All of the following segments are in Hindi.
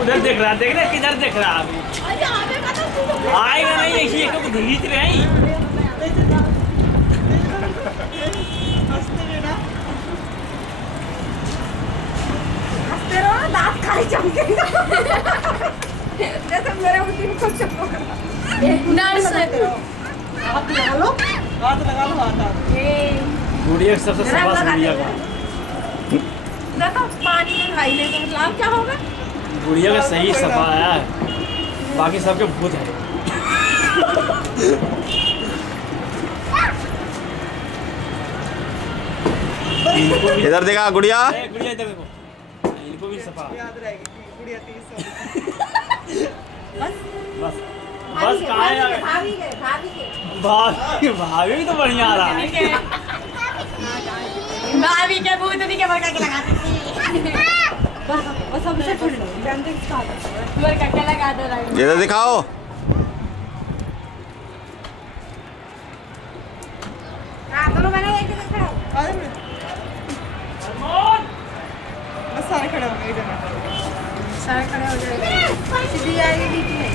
उधर देख रहा, देख रहा किधर देख रहा अभी आएगा नहीं, देखिए तो खींच रहे हैं। दांत खाली चमकेगा जैसे मेरे उसी को चमकेगा। नर्स हाथ लगा लो, हाथ लगा लो, हाथ गुड़िया सबसे सफा गुड़िया का देखो पानी में खाई ले तो मतलब क्या होगा। गुड़िया का सही सफा है, बाकी सबके भूत है। इधर देखा गुड़िया, गुड़िया इधर देखो, इनको भी सफा याद रहेगी गुड़िया 30 बस बस बस कहाँ है भाभी के भाभी भी तो बढ़िया आ रहा है। भाभी के भूत भी के बड़का के लगाते बस सबसे छोड़ दो बैंडेज का बड़का के लगा दो। इधर दिखाओ, हां दोनों मैंने एक जगह खड़ा हो। बस सारे खड़े हो गए, इधर सारे खड़े हो जाएंगे, सीधी आएगी बीच में।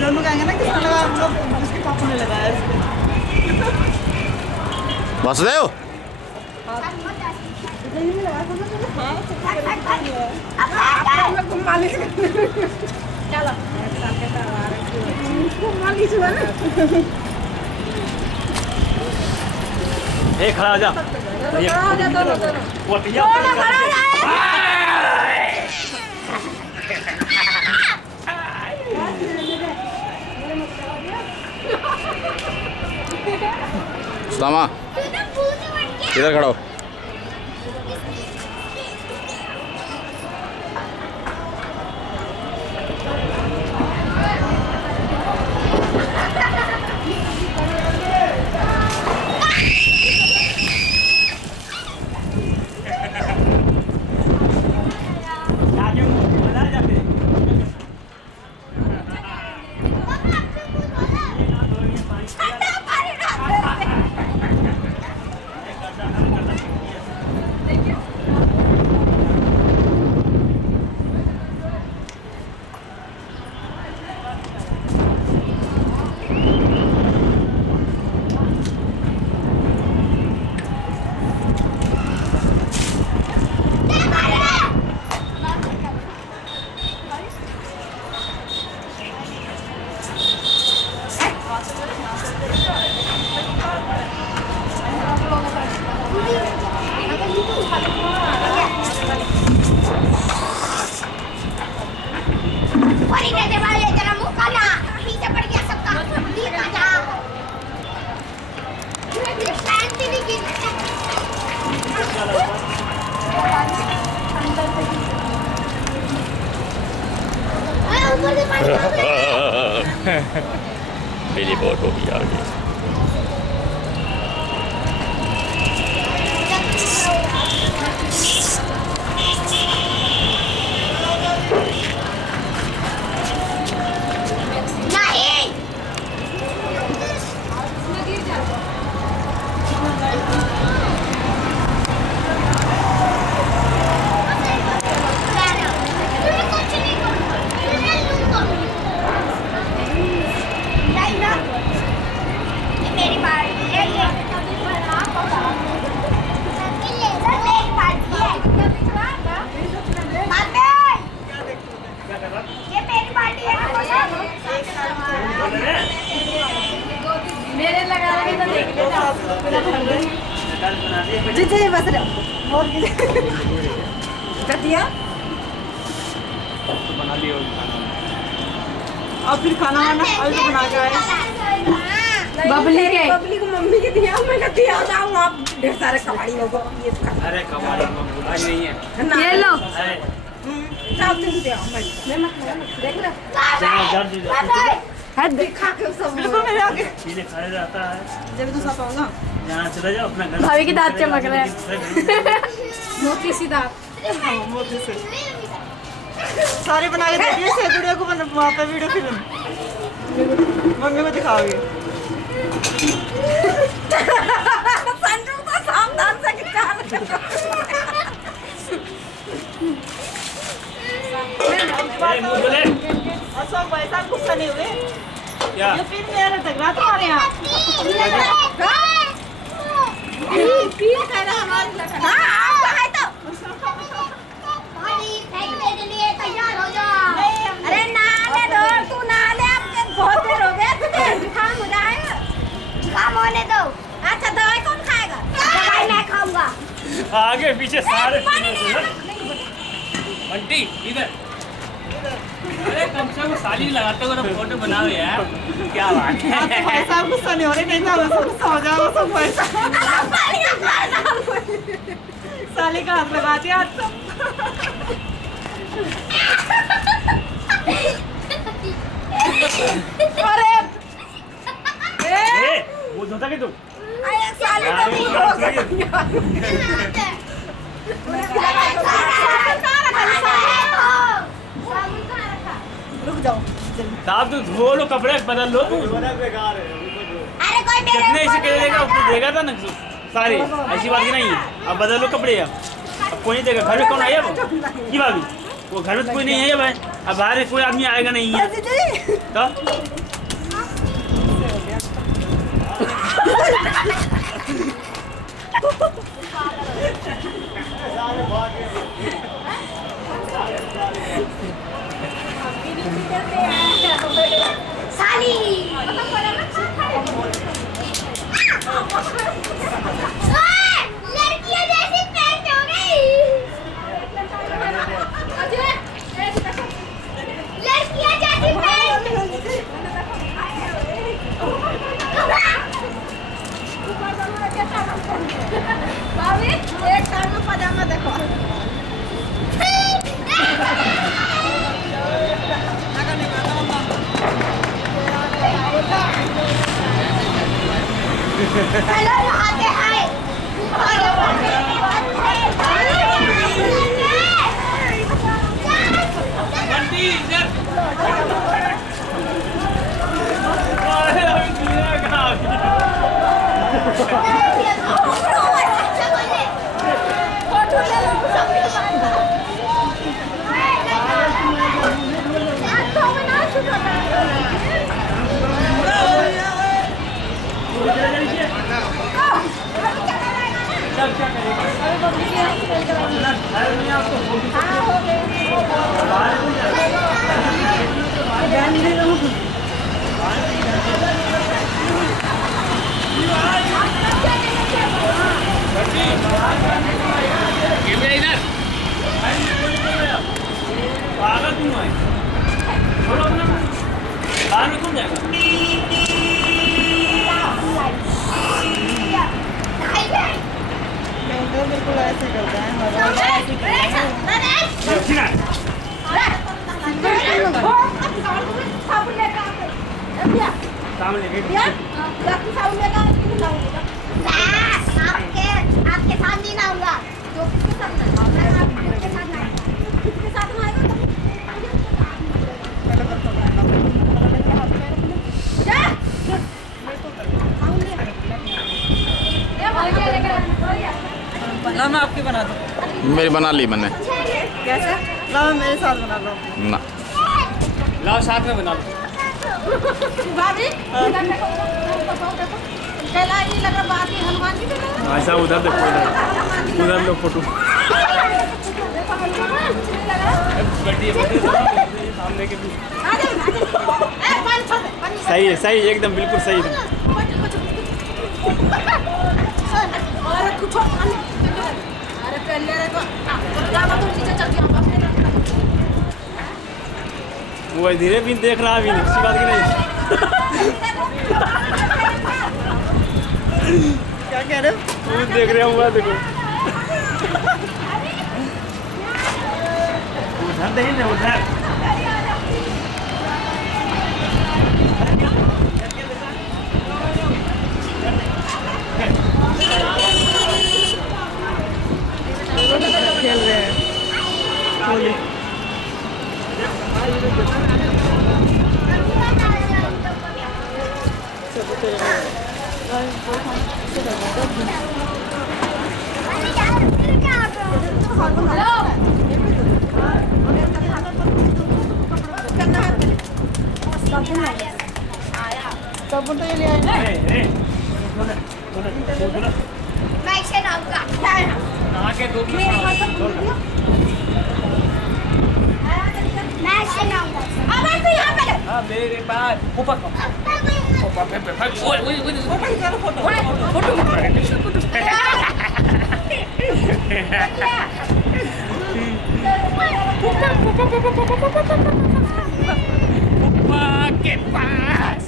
दोनों कहेंगे ना किसने लगा, हम लोग उसके पापा ने लगाया इसको। वासुदेव चलो मालिश हुआ ना। खड़ा हो जा, सुदामा इधर खड़ा हो। बिली बोट हो गया आगे। मेरे लगा के तो देख लेना जी बस रहे और कटिया बना लियो और फिर खाना वाना और बना के आए बबली को मम्मी की दिया, मैंने दिया जाऊँ आप ढेर सारे कबाड़ियों को ये खा। अरे कमाल आज नहीं है। ये लो अरे चाव तुम दे मैं मत देख रहा है दिखा के सब बिल्कुल मेरे आगे पीले खाया जाता है। जब तू सब होगा यहाँ चला जाओ अपना घर। भाभी के दांत चमक रहे हैं मोती सी दांत हाँ मोती से सारे बना के दे दिए सेगुड़िया को मतलब वहाँ पे वीडियो फिल्म मम्मी को दिखाओगे संजू तो सावधान से निकाल मुँह बोले और सब पैसा गुस्सा नहीं हुए क्या ये फिर मेरा टकरा तुम्हारे यहाँ पील कर रहा हमारे लगा हां आओ है तो पानी फेंकने के लिए तैयार हो जाओ। अरे ना ले दो तू ना ले आपके बहुत देर हो गया तुझे जुकाम हो जाएगा काम होने दो। अच्छा दवाई कौन खाएगा दवाई मैं खाऊंगा। आगे पीछे सारे पानी नहीं है बंटी इधर। अरे कम से कम साली लगाते हो ना फोटो बनाओ यार। क्या बात है। पैसा गुस्सा नहीं हो रहे नहीं था वैसा गुस्सा हो जाएगा सब पैसा साले का हाथ लगा दिया हाथ सब अरे ए वो धोता के तू अरे साले का मुंह हो गया रुक जाओ साहब तू धो लो कपड़े बदल लो तू। अरे कोई जितने इसे कह देगा उतना देगा था ना सारे ऐसी बात ही नहीं है। अब बदल लो कपड़े अब कोई नहीं देगा। घर में कौन आया वो की भाभी वो घर में तो कोई नहीं है भाई। अब बाहर कोई आदमी आएगा नहीं है तो साली लड़कियां जैसी पैंट हो गई। लड़कियां जैसी पैंट भाभी एक साल में पजामा देखो हेलो वहाँ पे हाय। बंटी इधर अरे अभी दुनिया कहाँ आ गई? फोटो ले लो चल क्या करेगा? अपना घर में आपको इधर पागल क्यों है? छोड़ो अपना बाहर में कौन जाएगा? बिल्कुल ऐसे करता है ठीक है सामने लेके आपके साथ नहीं ना होगा। तो किसके साथ ना आपके साथ ना किसके साथ में आएगा ला मैं आपकी बना दूँ मेरी बना ली मैंने कैसे ला मैं मेरे साथ बना लो ना लाओ साथ में बना लो। भाभी कैलाश लगा बात ही हनुमान जी के ऐसा उधर देखो उधर लो फोटो सामने के भी सही है सही एकदम बिल्कुल सही है। अरे पहले रे तो तुम नीचे चल दिया वो धीरे भी देख रहा अभी किसी बात की नहीं। क्या कह रहे हो? फूल देख रहे हो देखो उधर नहीं ना उधर खेल रहे हैं होली। साबुन तो ये ले आए ना। मैं इसे नाऊंगा नहा के धूप में मैं इसे नाऊंगा अबे तू यहाँ पे हाँ मेरे पास ऊपर के पास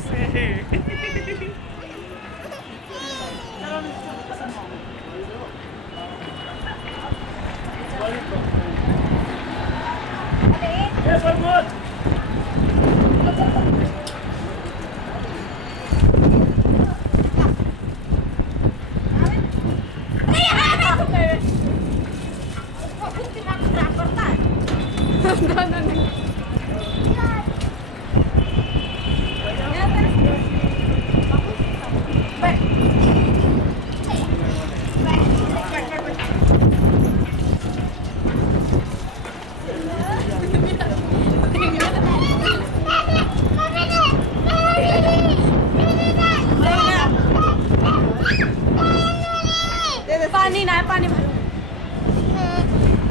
पानी ना है पानी भरो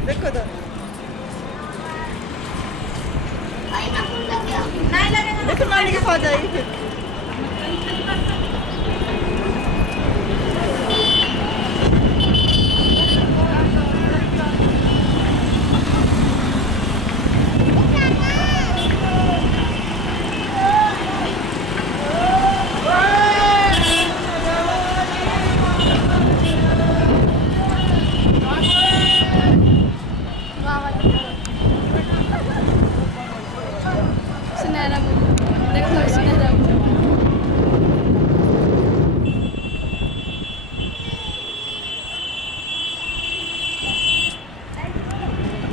देखो तो नहीं लगेगा देखो नानी के पास जाएगी फिर। सुनहरा देखो सुनहरा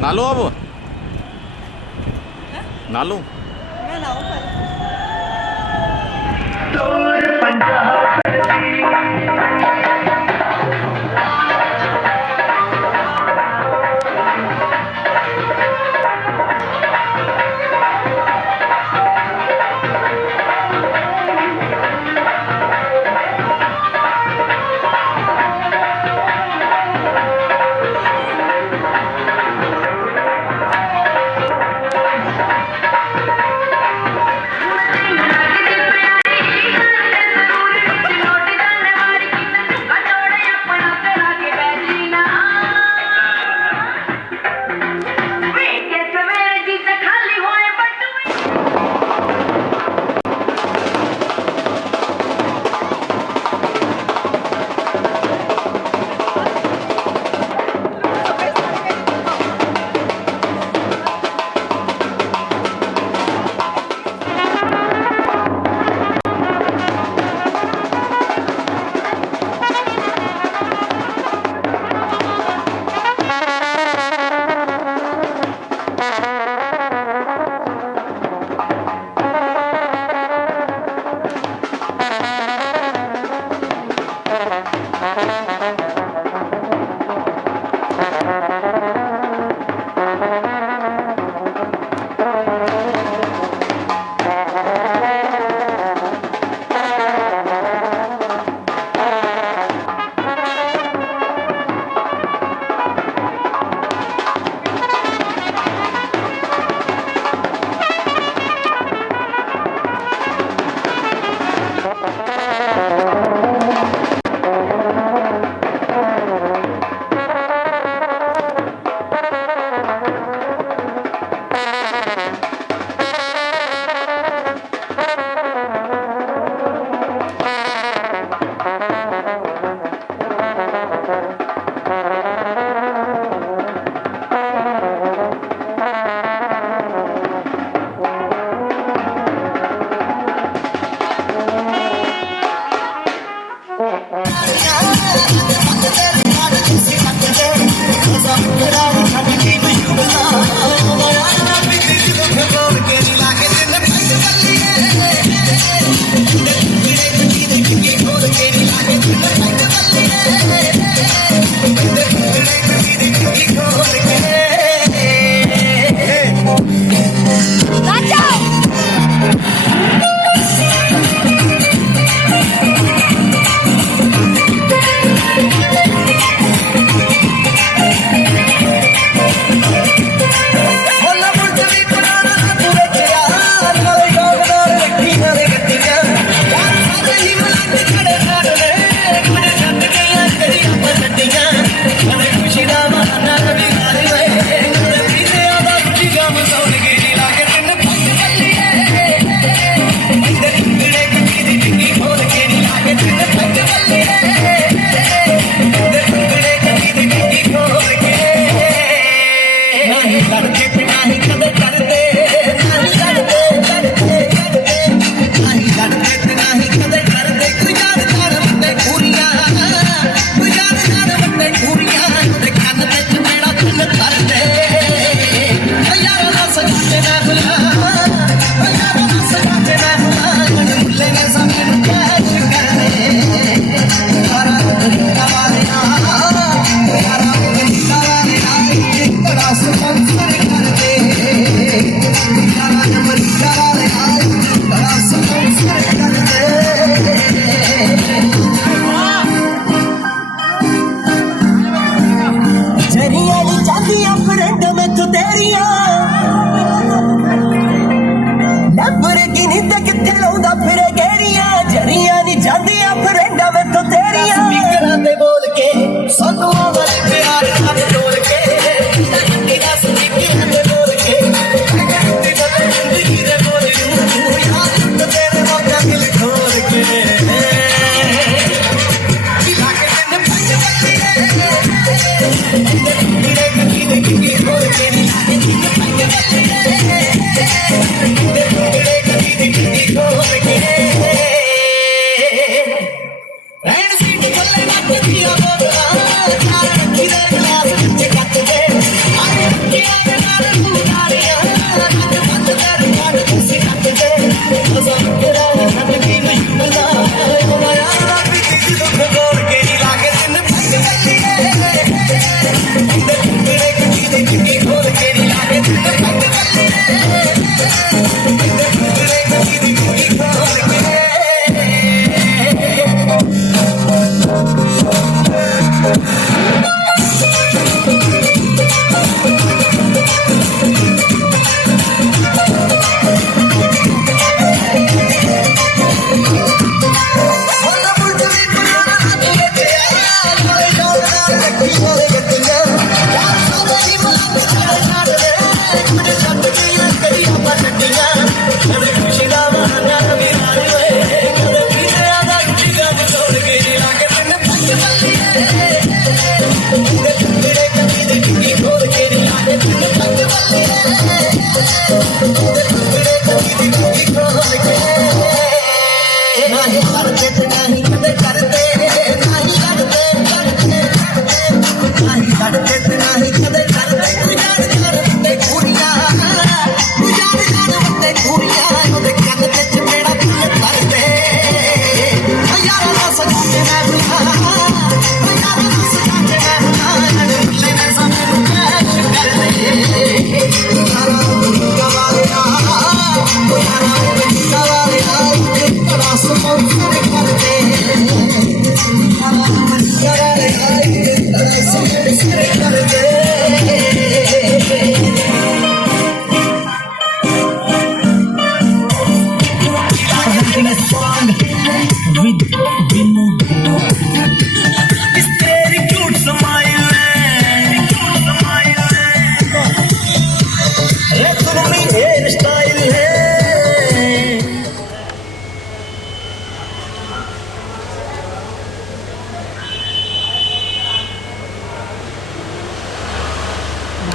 नालू अब नालू मैं लाऊं पहले।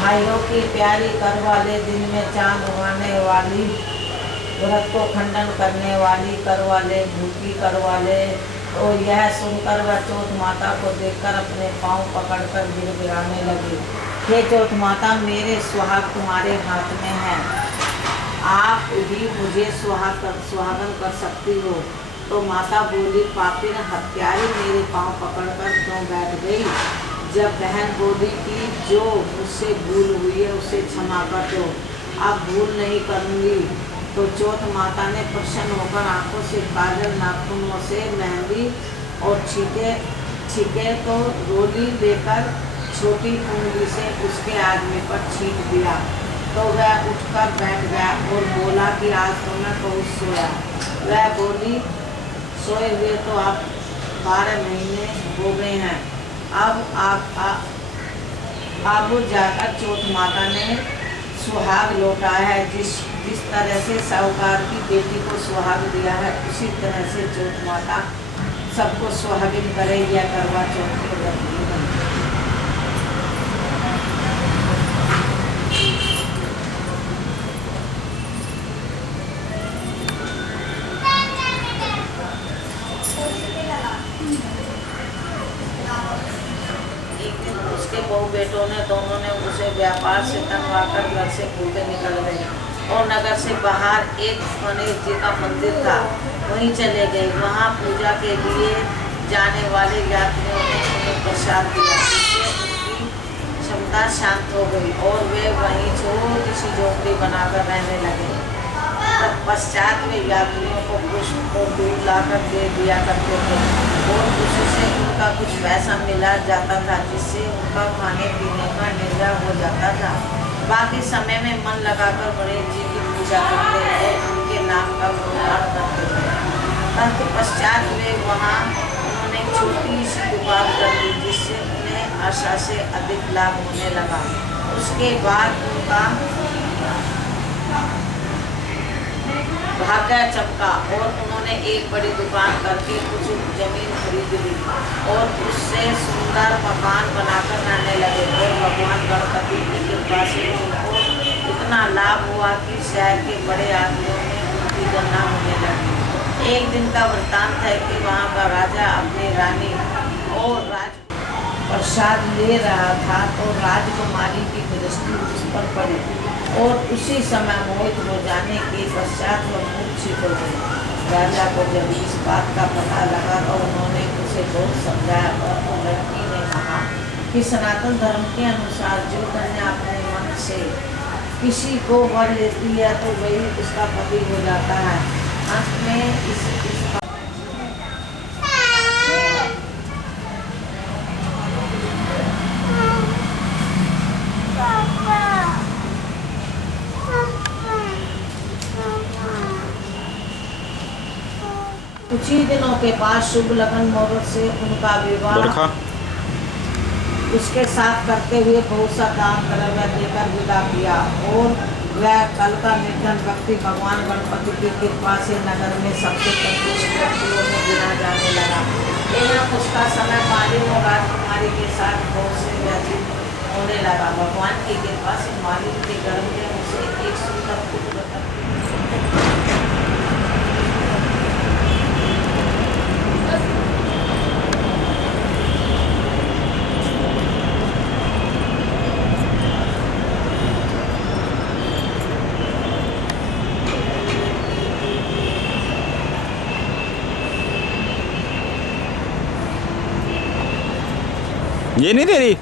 भाइयों की प्यारी करवाले दिन में चांद उगाने वाली व्रत को खंडन करने वाली करवाले भूखी करवाले। और यह सुनकर वह चौथ माता को देखकर अपने पांव पकड़कर गिड़गिड़ाने लगी। हे चौथ माता, मेरे सुहाग तुम्हारे हाथ में है, आप ही मुझे सुहागन कर सकती हो। तो माता बोली, पापिन हत्यारे मेरे पाँव पकड़कर क्यों बैठ गई? जब बहन बोली कि जो मुझसे भूल हुई है उसे क्षमा कर दो, अब भूल नहीं करूँगी, तो चौथ माता ने प्रसन्न होकर आंखों से काजल, नाखूनों से मेहंदी और छीके तो रोली लेकर छोटी उंगली से उसके आदमी पर छींट दिया। तो वह उठकर बैठ गया और बोला कि आज तो मैं बहुत सोया। वह बोली, सोए हुए तो आप 12 महीने हो गए हैं। अब जाकर चौथ माता ने सुहाग लौटाया है। जिस तरह से साहूकार की बेटी को सुहाग दिया है, उसी तरह से चौथ माता सबको सुहागिन करेगी या करवा चौथ के व्रत की। उसके बहू बेटों ने दोनों ने उसे व्यापार से तंगवाकर घर से कूदे निकल गए और नगर से बाहर एक गणेश जी का मंदिर था, वहीं चले गए। वहां पूजा के लिए जाने वाले यात्रियों ने उन्हें प्रसाद दिया, जिससे उनकी क्षमता शांत हो गई और वे वहीं छोटी सी झोपड़ी बनाकर रहने लगे। तत्पश्चात वे यात्रियों को पुष्प और दूध लाकर दे दिया करते थे और उससे उनका कुछ पैसा मिला जाता था, जिससे उनका खाने पीने का निर्वाह हो जाता था। बाकी समय में मन लगाकर गणेश जी की पूजा करते थे, उनके नाम का गुणगान करते थे। तत्पश्चात वे वहाँ उन्होंने छोटी सी दुकान कर ली, जिससे उन्हें आशा से अधिक लाभ होने लगा। उसके बाद उनका भाग्य चमका और उन्होंने एक बड़ी दुकान करके कुछ जमीन खरीद ली और उससे सुंदर मकान बनाकर रहने लगे। और भगवान गणपति की कृपा से उनको इतना लाभ हुआ कि शहर के बड़े आदमियों में उनकी गणना होने लगी। एक दिन का वृत्तांत है कि वहाँ का राजा अपनी रानी और राज प्रसाद ले रहा था, तो राजकुमारी की दृष्टि उस पर पड़ी और उसी समय मोहित हो जाने के पश्चात वह मूर्छित हो गई। राजा को जब इस बात का पता लगा और उन्होंने उसे बहुत समझाया, तो लड़की ने कहा कि सनातन धर्म के अनुसार जो कन्या अपने मन से किसी को वर लेती है तो वही उसका पति हो जाता है। अंत में इस कुछ ही दिनों के बाद शुभ लगन मुहूर्त से उनका विवाह उसके साथ करते हुए बहुत सा दान द्रव्य देकर विदा किया और वह कल का निर्धन व्यक्ति भगवान गणपति की कृपा से नगर में सबसे संतुष्ट व्यक्तियों में गिना जाने लगा। एवं उसका समय मालिक और राजकुमारी के साथ बहुत से व्यतीत होने लगा। भगवान की कृपा से मालिक के गर्भ में उसे एक सुंदर पुत्र ये नहीं दे रही।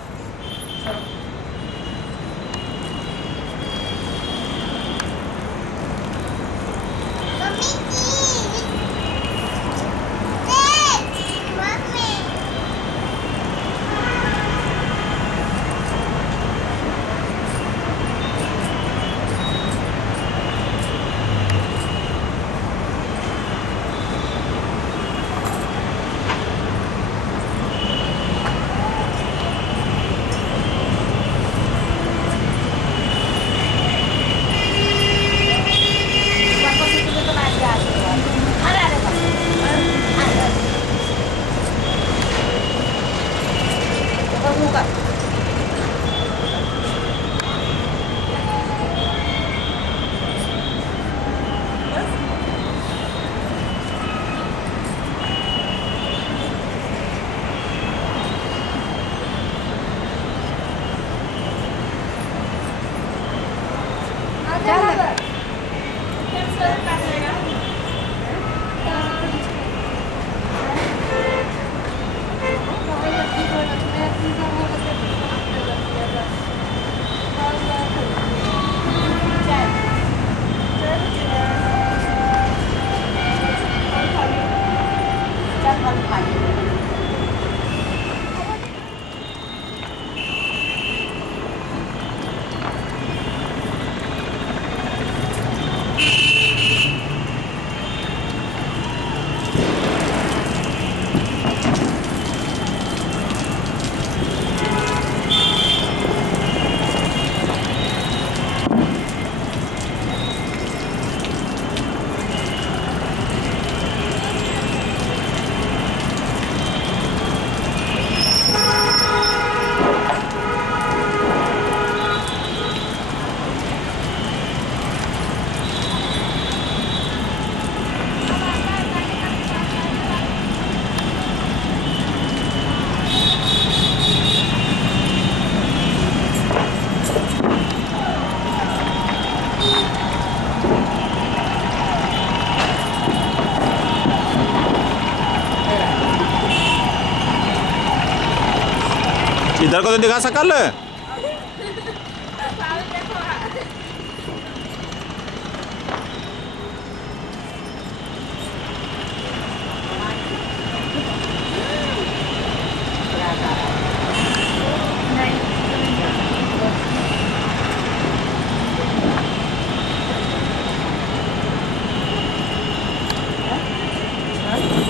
इधर को तो दिखा सकल।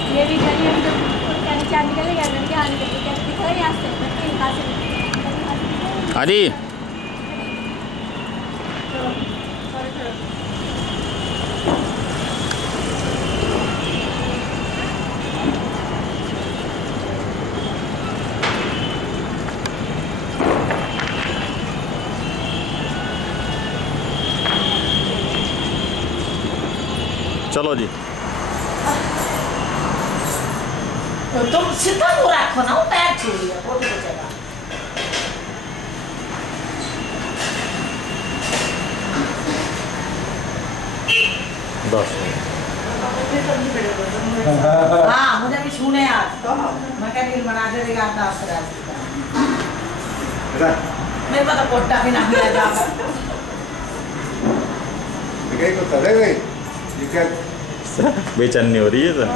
ये भी जानी हम तो क्या निकले या लड़के आने के क्या दिख रहा है यहाँ से कहाँ से हाँ जी चलो जी। तो तुम सीधा को रखो ना, वो पैर छोड़िए वो भी बचेगा। बस हाँ मुझे भी छूने आज मैं क्या रील बना दे देगा आता आपसे मेरे पास तो पोटा भी नहीं लगा। बेचैनी हो रही है सर।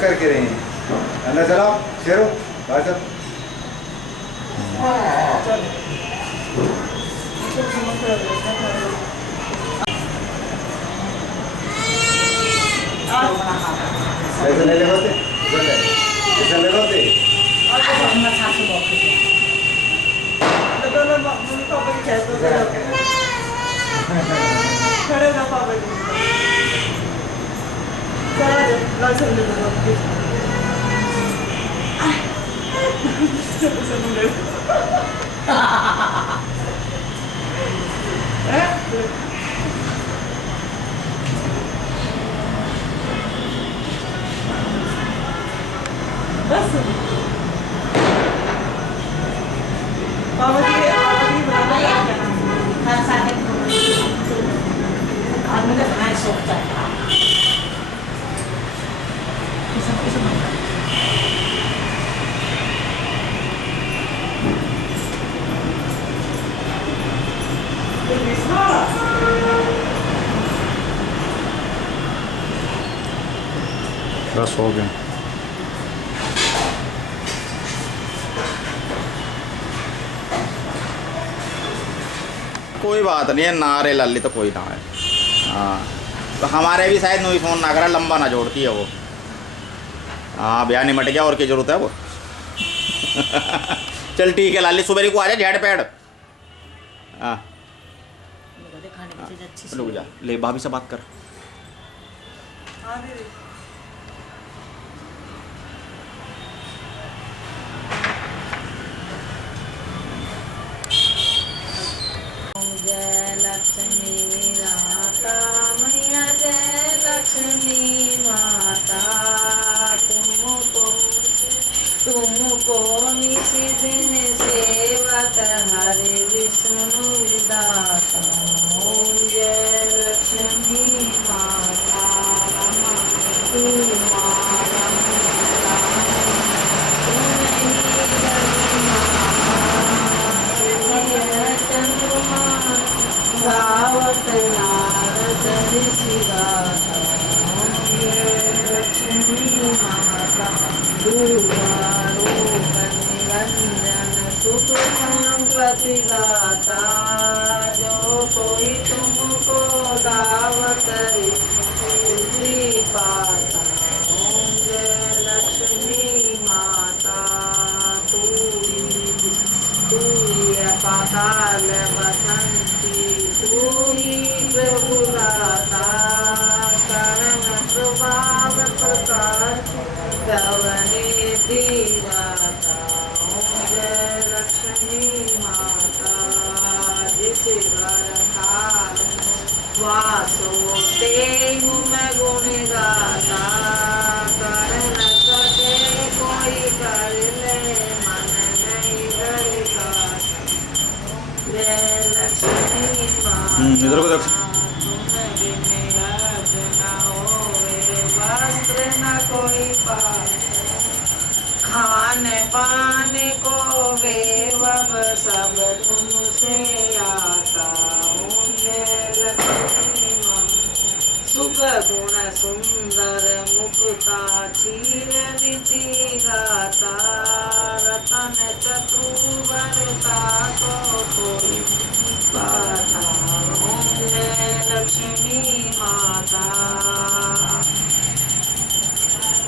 करके रही अंदर चलाओ शेरो बाहर चल। ऐसे ले ले बोलते ऐसे ले बोलते खड़े ना पापा जी चला लाल समझ लो बस पापा जी हर साल आदमी का बनाए सोचता है बस हो गया। कोई बात नहीं है, नारे लल्ली तो कोई ना है। हाँ तो हमारे भी शायद नई फोन ना करा, लंबा ना जोड़ती है वो। हाँ ब्याह निमट गया और क्या जरूरत है वो। चल ठीक है लाली, सुबह को आ जा झेड़ पेड़। हाँ रुक जा, ले भाभी से बात कर। हाँ दीदी जय लक्ष्मी माता मैया, जय लक्ष्मी माता तुमको निस दिन सेवक हरे विष्णु विदाता। ओम जय लक्ष्मी माता तू गावत नारद ऋषि गाथा। लक्ष्मी माता रूप निरंजन सुख संपत्ति दाता। जो कोई तुमको दावत ऋषि पाता। ओम जय लक्ष्मी माता तू पाताल बसंती तू ही प्रभुदाता। करण प्रभाव प्रकाश गवने दीदाता। ओम जय लक्ष्मी माता जिस घर खार वासो ते मैं गुण गाता। कर न सके कोई कर ले मन नहीं गलता। जय लक्ष्मी इधर को देख। वस्त्र न कोई पाए अन पान को वेवब सब तुमसे आता हूँ लक्ष्मी माँ। सुख गुण सुंदर मुक्ता क्षीर निधि गाता रतन चतुर्वरता को कोई पाता हूँ लक्ष्मी माता।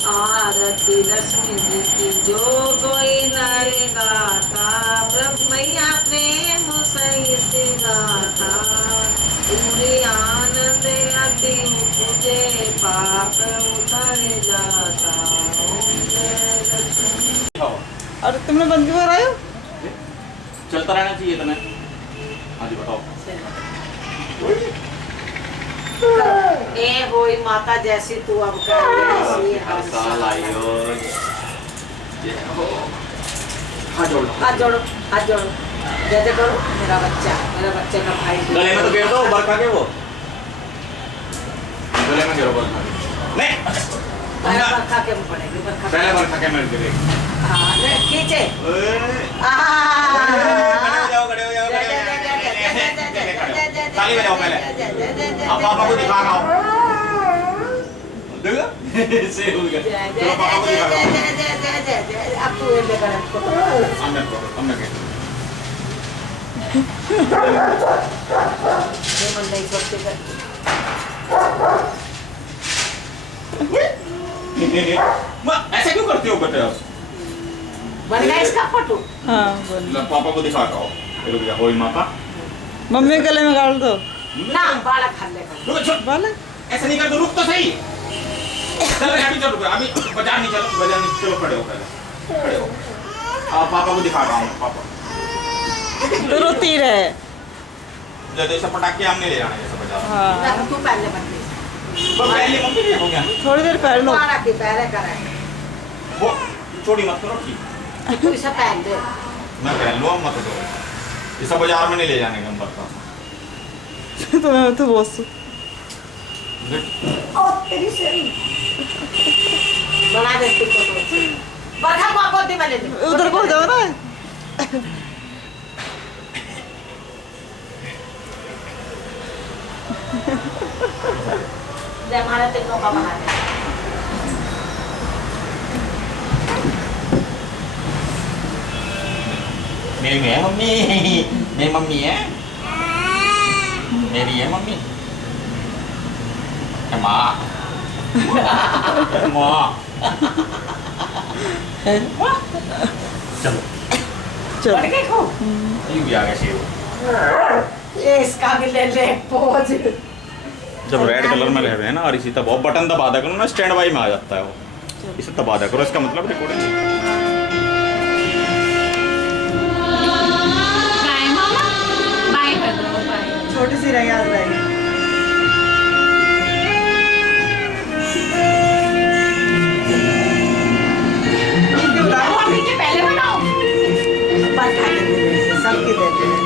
आरती लक्ष्मी जी की जो कोई नर गाता प्रभु मैया प्रेम सहित गाता। पूरे आनंद अति मुझे पाप उतर जाता। और तुमने बंद क्यों कर रहे हो? चलता रहना चाहिए इतना। हाँ जी बताओ। ए होई माता जैसी तू अब कर ऐसी हर साल आई हो। हाथ जोड़ो हाथ जोड़ो हाथ जोड़ो जैसे करो मेरा बच्चे का भाई। गले में तो गिर दो बरखा के वो गले में गिरो बरखा के नहीं बरखा के पड़ेगी बरखा पहले बरखा के मिल गिरे। हाँ खींचे खड़े हो जाओ ताली बजाओ पहले। अब पापा को दिखा रहा हूँ देखो से हो गया। चलो पापा को दिखा रहा हूँ। अब तू ये लेकर सामने के ये मन नहीं सोचते कर माँ ऐसे क्यों करती हो बेटा? बन गया इसका फोटो। हाँ बोल। पापा को दिखा रहा हूँ। रुक जा होई मापा मम्मी के गले में गाल दो। ना बाला खा लेगा। रुक छोड़ बोले ऐसे नहीं कर दो रुक तो सही। चल अभी चलो अभी बाजार नहीं चलो बाजार नहीं चलो खड़े हो पहले खड़े हो। पापा को दिखा रहा हूँ पापा तो रोती रहे। जैसे पटाखे हम नहीं ले जाना जैसे बाजार। हाँ तू पहले बन गई तो पहले मम्मी ने हो गया थोड़ी देर पहन लो। तुम्हारा की पहले कराए वो छोड़ी मत करो ठीक। तू इसे पहन दे। मैं पहन लो मत दो ये सब बाजार में नहीं ले जाने का हम बता। तुम्हें तो बॉस बना दे तू फोटो। बरखा को गोदी में ले ले। उधर को जाओ ना। दे हमारे तीनों का बना दे। मेरी है मम्मी मेरी मम्मी है मेरी है मम्मी माँ माँ चलो चलो बढ़ गई को ये भी आ गया शेर। ये इसका भी ले ले पोज। जब रेड कलर में रह रहे हैं ना और इसी तब बटन दबा दिया करो ना स्टैंड बाई में आ जाता है वो। इसे दबा दिया करो इसका मतलब रिकॉर्डिंग। छोटी सी रही याद रहेगी। पहले बनाओ बरखा के सबके देते हैं।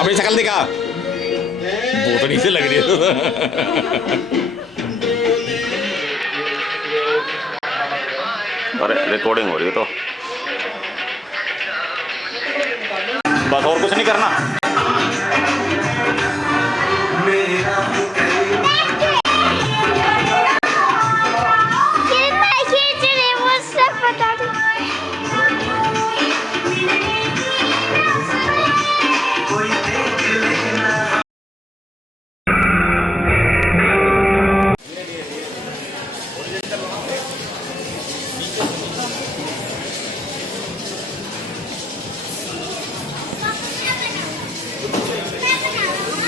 अबे शक्ल दिखा बहुत नीचे लग रही है। अरे रिकॉर्डिंग हो रही है तो बस और कुछ नहीं करना।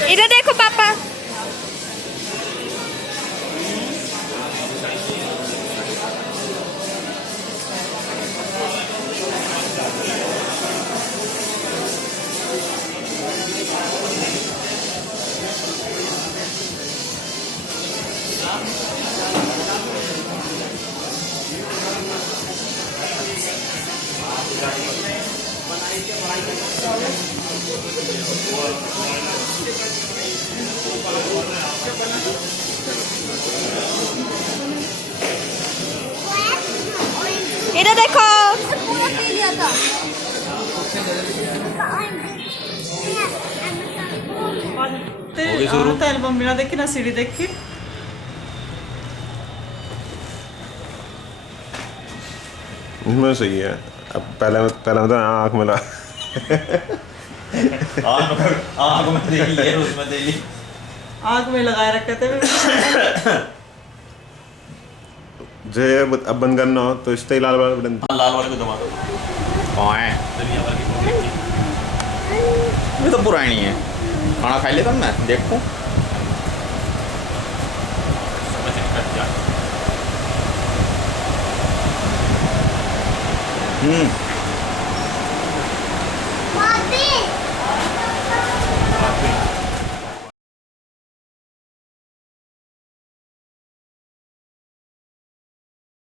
इधर देखो पापा। बनाई के इधर देखो। होगी शुरू। तो एल्बम बिना देखी ना सीडी देखी। इसमें सही है। अब पहले मतलब आँख मिला। आँख में दे ली है, उसमें दे ली। आग में लगाए रखे थे। जे अब बंद करना हो तो इस लाल वाला बटन। लाल वाले को दबा दो। कौन है? ये तो पुरानी है। खाना खा लेता मैं देखो।